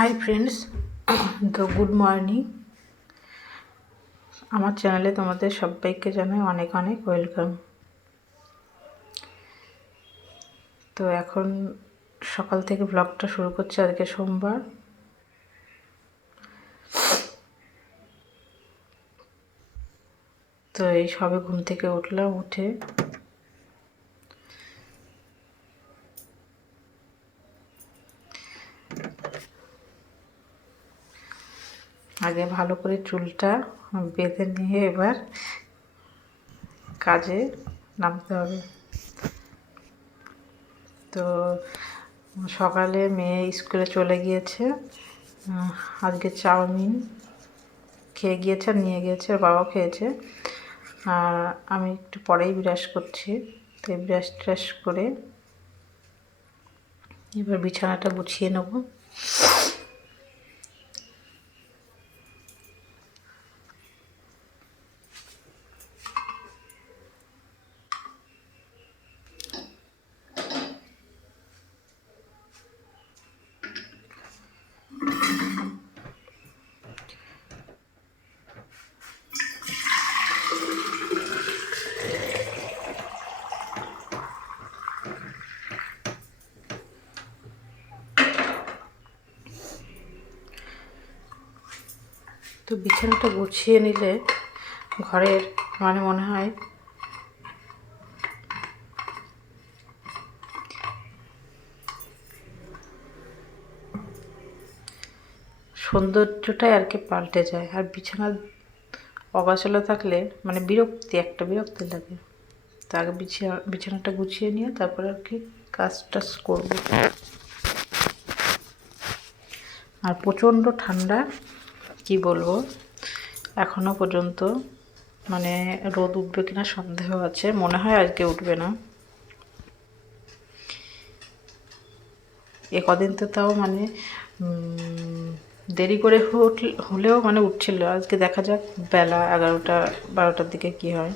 Hi friends good morning আমার চ্যানেলে তোমাদের সবাইকে জানাই অনেক অনেক ওয়েলকাম তো এখন সকাল থেকে ব্লগটা শুরু করছি আজকে সোমবার। তো এই সবে ঘুম থেকে উঠলাম, উঠে আগে ভালো করে চুলটা বেঁধে নিয়ে এবার কাজে নামতে হবে। তো সকালে মেয়ে স্কুলে চলে গিয়েছে। আজকে চাউমিন খেয়ে গিয়েছে, নিয়ে গিয়েছে বাবাও খেয়েছে। আর আমি একটু পরেই ব্রাশ করছি। তো ব্রাশ ট্রাশ করে এবার বিছানাটা গুছিয়ে নেব। তো বিছানাটা গুছিয়ে নিলে ঘরের মানে মনে হয় সৌন্দর্যটাই আর কি পাল্টে যায়। আর বিছানা অগাছালো থাকলে মানে বিরক্তি, একটা বিরক্তি লাগে। তো আগে বিছিয়ে বিছানাটা গুছিয়ে নিয়ে তারপর আর কি কাজ টাজ করব। আর প্রচণ্ড ঠান্ডা কি বলব? এখনও পর্যন্ত মানে রোদ উঠবে কিনা সন্দেহ আছে। মনে হয় আজকে উঠবে না। এ কদিন তো তাও মানে দেরি করে হলেও মানে উঠছিল। আজকে দেখা যাক বেলা এগারোটা, বারোটার দিকে কি হয়।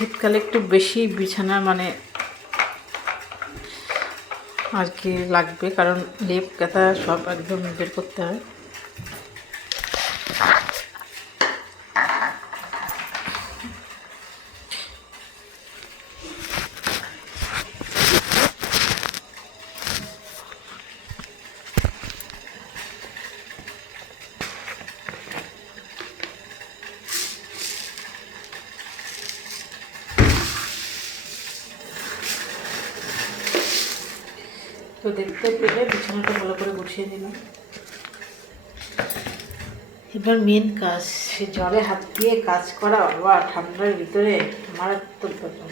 শীতকালে একটু বেশি বিছানা মানে আর কি লাগবে, কারণ লেপ কাতা সব একদম বের করতে হয়। তো দেখতে পেলে বিছানাটা ভালো করে গুছিয়ে নিলাম। এবার মেন কাজ। সে জলে হাত দিয়ে কাজ করা বাবা ঠান্ডার ভিতরে মারাত্মক ব্যাপার।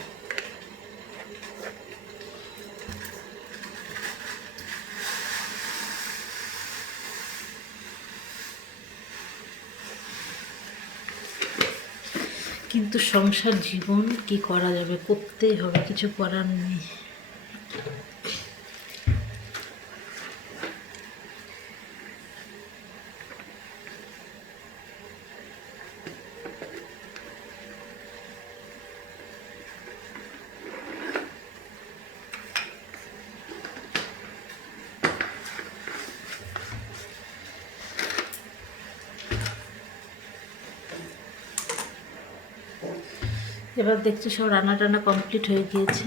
কিন্তু সংসার জীবন কি করা যাবে? করতেই হবে কিছু করার নেই। এবার দেখছি সব রান্না টান্না কমপ্লিট হয়ে গিয়েছে।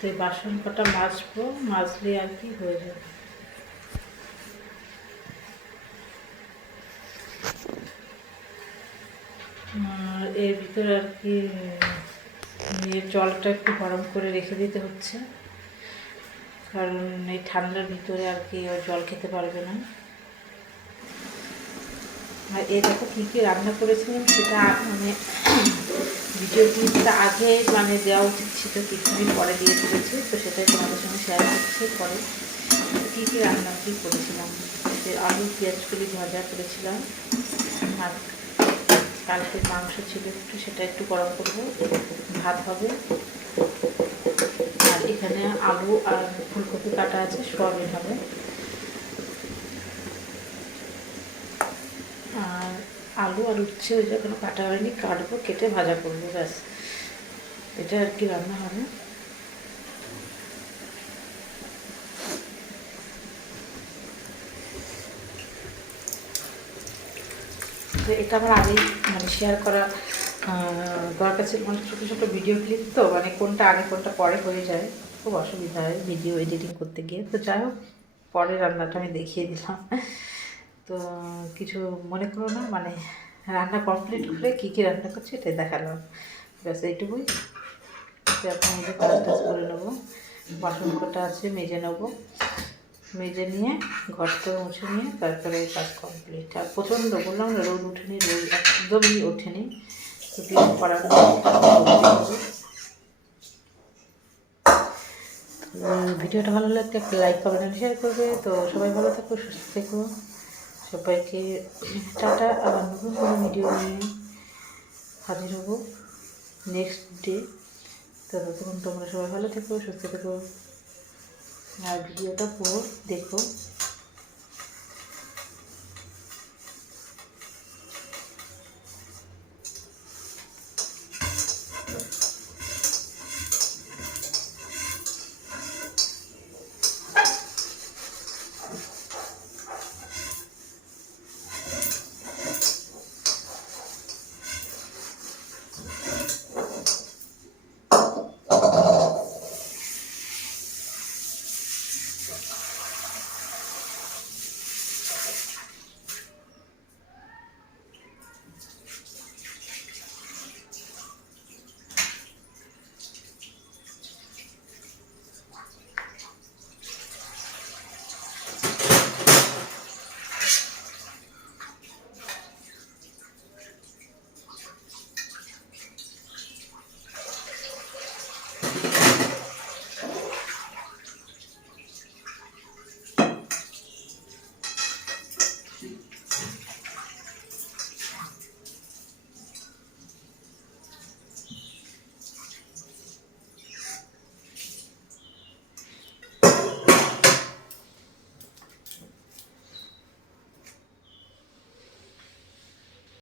তো বাসন কটা মাজবো, মাজলে আর কি হয়ে যাবে আর এর ভিতরে আর কি জলটা একটু গরম করে রেখে দিতে হচ্ছে। কারণ এই ঠান্ডার ভিতরে আর কি জল খেতে পারবে না। আর এ দেখো কী কী রান্না করেছিলাম, সেটা মানে ভিডিও ক্লিপটা আগে মানে দেওয়া উচিত ছিল, কিছুদিন পরে দিয়ে দিয়েছি, তো সেটাই তোমাদের সঙ্গে শেয়ার করছি পরে। কী কী রান্না কী করেছিলাম? আলু, পেঁয়াজ ভাজা করেছিলাম, আর কালকে মাংস ছিল একটু, সেটা একটু গরম করব। ভাত হবে। আর এখানে আলু আর ফুলকপি কাটা আছে সোয়াবিন হবে। আর আলু আর উচ্ছে ওই যে কোনো কাটা হয়নি, কাটবো, কেটে ভাজা করব, ব্যাস। এটা আর কি রান্না হবে? তো এটা আমার আগেই মানে শেয়ার করা দরকার ছিল। মানে ছোটো ছোটো ভিডিও ক্লিপ তো মানে কোনটা আগে, কোনটা পরে হয়ে যায়। খুব অসুবিধা হয় ভিডিও এডিটিং করতে গিয়ে। তো যাই হোক পরের রান্নাটা আমি দেখিয়ে দিলাম। তো কিছু মনে করো না মানে রান্না কমপ্লিট করে কী কী রান্না করছি এটাই দেখালাম। ব্যাস, এইটুকুই। এখন কাজ টাজ করে নেব। বাসন কটা আছে, মেজে নেব। মেজে নিয়ে ঘর ঘরটা মুছে নিয়ে তারপরে কাজ কমপ্লিট আর প্রচণ্ড বললাম না রোদ ওঠেনি রোদ একদমই ওঠেনি। ভিডিওটা ভালো লাগলে একটা লাইক কমেন্ট শেয়ার করবে। তো সবাই ভালো থাকো, সুস্থ থেকো। সবাইকে টাটা, আবার নতুন কোনো ভিডিও নিয়ে হাজির হব নেক্সট ডে তো ততক্ষণ তোমরা সবাই ভালো থেকো, সুস্থ থেকো। আর ভিডিওটা পুরো দেখো।